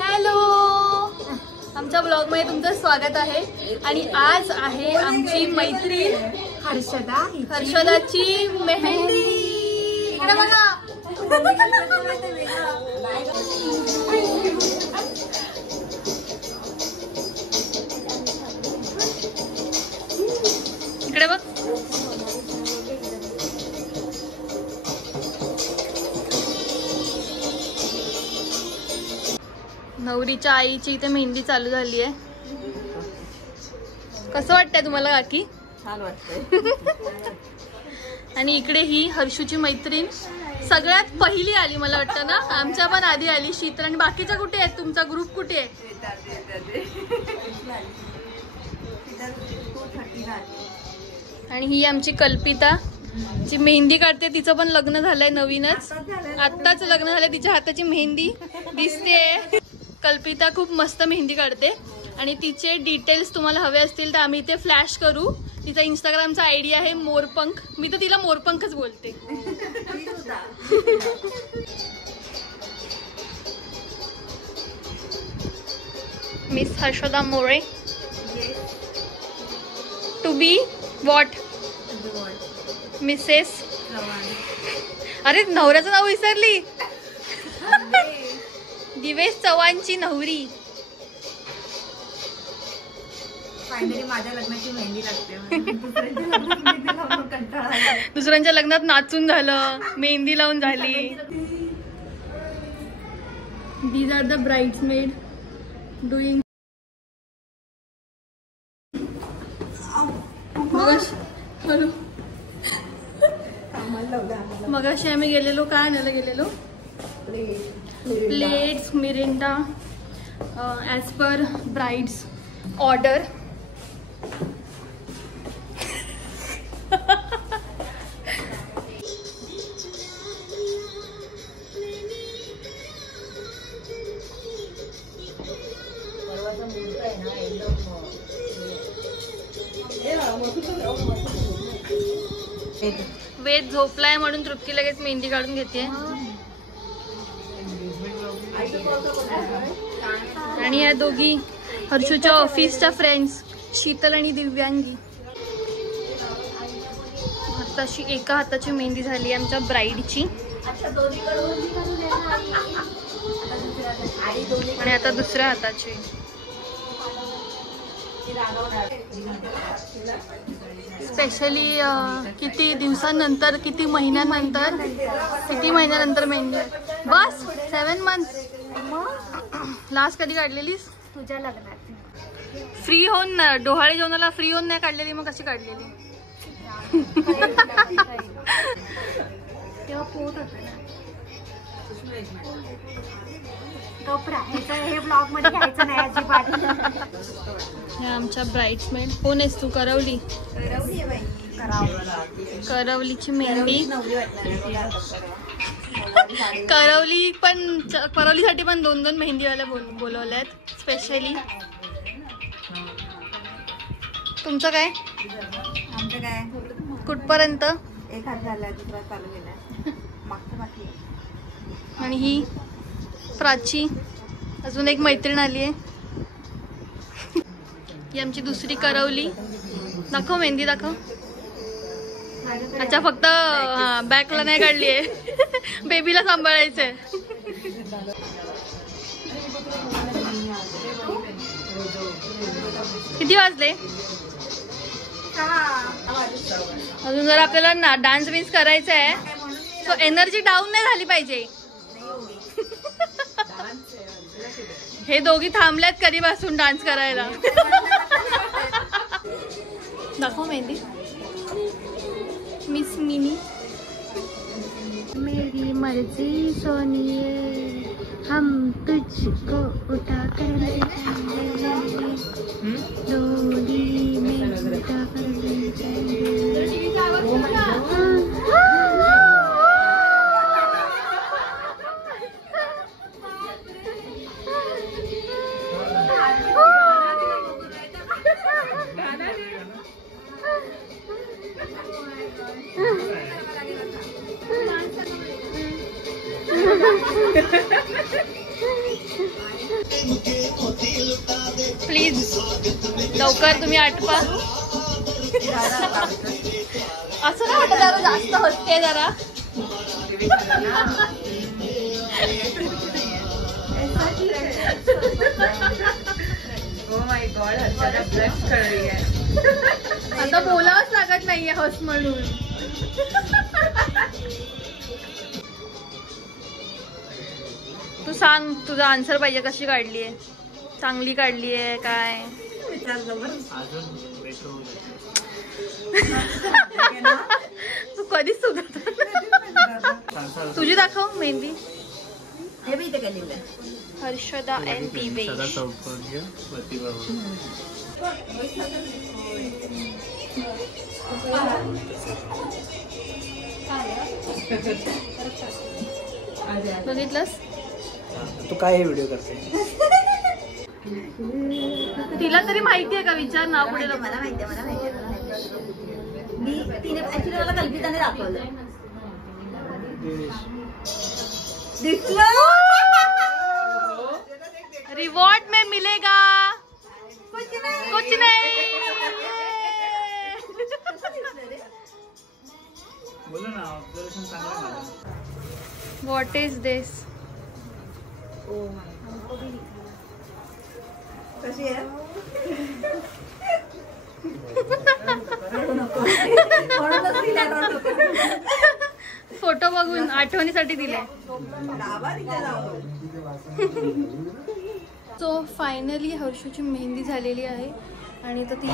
Hello, आमच्या blog मध्ये तुमचं स्वागत आहे. आणि आज आहे आमची मैत्रीण हर्षदाची मेहंदी. इकडे बघा. इकडे बघ. नवरीच्या आईची इथे मेहंदी चालू झाली आहे. कसं वाटतंय तुम्हाला काकी? छान वाटतंय. आणि इकडे ही हर्षूची मैत्रीण सगळ्यात पहिली आली मला वाटतं ना. आमच्या पण आधी आली शीतल. आणि बाकीच्या कुठे आहेत? तुमचा ग्रुप कुठे आहे? आणि ही आमची कल्पिता जी मेहंदी काढते. तिचं पण लग्न झालंय नवीनच. आत्ताच लग्न झालंय. तिच्या हाताची मेहंदी दिसते. कल्पिता खूप मस्त मेहंदी काढते. आणि तिचे डिटेल्स तुम्हाला हवे असतील तर आम्ही इथे फ्लॅश करू. तिचा इंस्टाग्रामचा आयडी आहे मोरपंख. मी तर तिला मोरपंखच बोलते. Miss Harshada More. To be what? Mrs. अरे नवऱ्याचं नाव विसरली. दिवेश चव्हाणची नवरी. फायनली माझ्या लग्नाची मेहंदी लागते. दुसऱ्यांच्या लग्नात नाचून झालं, मेहंदी लावून झाली. These are the bridesmaid doing. मगाशी आम्ही गेलेलो. काय आणायला गेलेलो? Plates, Mirinda as per bride's order. Ved झोपलाय म्हणून तृप्ती लगेच मेहंदी काढून घेते. आणि या दोघी हर्षूच्या ऑफिसच्या फ्रेंड्स शीतल आणि दिव्यांगी. आताशी एका हाताची मेहंदी झाली आमच्या ब्राईडची. आणि आता दुसऱ्या हाताची. स्पेशली किती दिवसांनंतर, किती महिन्यानंतर मेहंदी. बस 7 months. लास्ट कधी काढलेलीस? तुझ्या लग्नात फ्री होऊन. डोहाळे जेवणाला फ्री होऊन नाही काढलेली. मग कशी काढलेली? तेव्हा पोट होत ना. हे ब्लॉग मध्ये घ्यायचं नाही अजिबात. आमच्या ब्राइड्समेड. कोण आहेस तू? करवली. करवलीची मेहंदी. करवलीसाठी पण 2 मेहंदीवाल्या बोलवल्यात स्पेशली. तुमचं काय? आमचं काय कुठपर्यंत? एक हात झाला, दुसरा चालू केला. मागचं बाकी. आणि ही प्राची. अजून एक मैत्रीण आली आहे. ही आमची दुसरी करवली. दाखव मेहंदी दाखव. अच्छा, फक्त बॅकला नाही काढली आहे. बेबीला सांभाळायचंय. किती वाजले? अजून जर आपल्याला डान्स बिन्स करायचा आहे सो एनर्जी डाऊन नाही झाली पाहिजे. हे दोघी थांबल्यात कधीपासून डान्स करायला. दाखव मेहंदी. Miss mini. मेरी मर्जी सोनिए हम तुझको उठा कर ले जाएंगे, डोली में उठा कर ले जाएंगे. प्लीज लवकर तुम्ही आटपा. असं नाही वाटत जरा जास्त हसते जरा. आता बोलावंच लागत नाहीये हस म्हणून. तू सांग तुझा आन्सर पाहिजे. कशी काढलीये? चांगली काढलीये काय? तू कधीच सुधरत. तुझी दाखव मेहंदी. हे बी इथे केलेलं आहे. हर्षदा एन दिवेश. बघितलंस? तू काय हे व्हिडिओ करते? तिला तरी माहिती आहे का? विचार नाव पुढे. मला माहितीये मी तिने ऍक्च्युली मला कल्पिताने दाखवलं. रिवॉर्ड में मिलेगा कुछ नहीं. बोला ना, ऑब्झर्वेशन चांगलं. व्हॉट इज दिस? कशी आहे? फोटो बघून आठवणीसाठी दिलाय. सो फायनली हर्षूची मेहंदी झालेली आहे आणि आता ती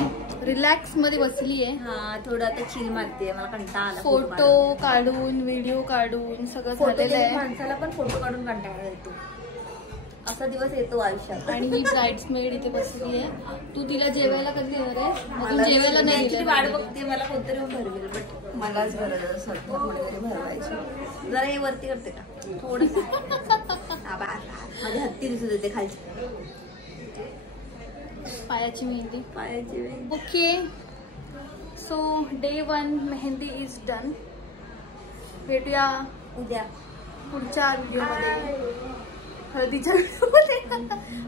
रिलॅक्स मध्ये बसली आहे. हा, थोडं आता चिल मारते. मला कंटाळा आला. फोटो काढून व्हिडिओ काढून सगळं झालेलं आहे. माणसाला पण फोटो काढून कंटाळा येतो. असा दिवस येतो आयुष्यात. आणि ही ब्राइड्समेड इथे बसली आहे. तू तिला जेवायला कधी येणार आहे? अजून जेवायला नाही दिलं. वाट बघते. मला कोणतरी भरवेल, बट मलाच गरज स्वतः कोणीतरी भरवायची. जरा हे वरती करते का थोडस? माझ्या हत्ती दिसत होते खालची. पायाची मेहंदी. पायाची. Okay, so day 1 mehndi is done. भेटूया उद्या पुढच्या व्हिडिओमध्ये, हळदीच्या व्हिडिओमध्ये.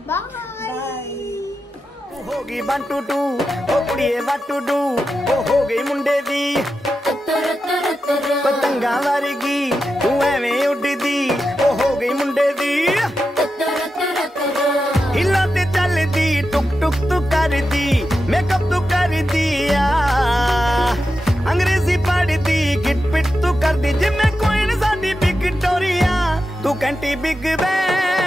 बाय. हो गई 1 2 2 ओ कुड़िए what to do ओ हो गई मुंडे दी पतंगा वर्गी तू एवें उड़दी ओ हो गई मुंडे दी हिला ते चलदी टुक टुक तू करदी मेकअप तू कर दिया अंग्रेजी पढ़दी गिट पिट तू कर दी जिम्मे कोई न साडी विक्टोरिया तू कंटी बिग बैन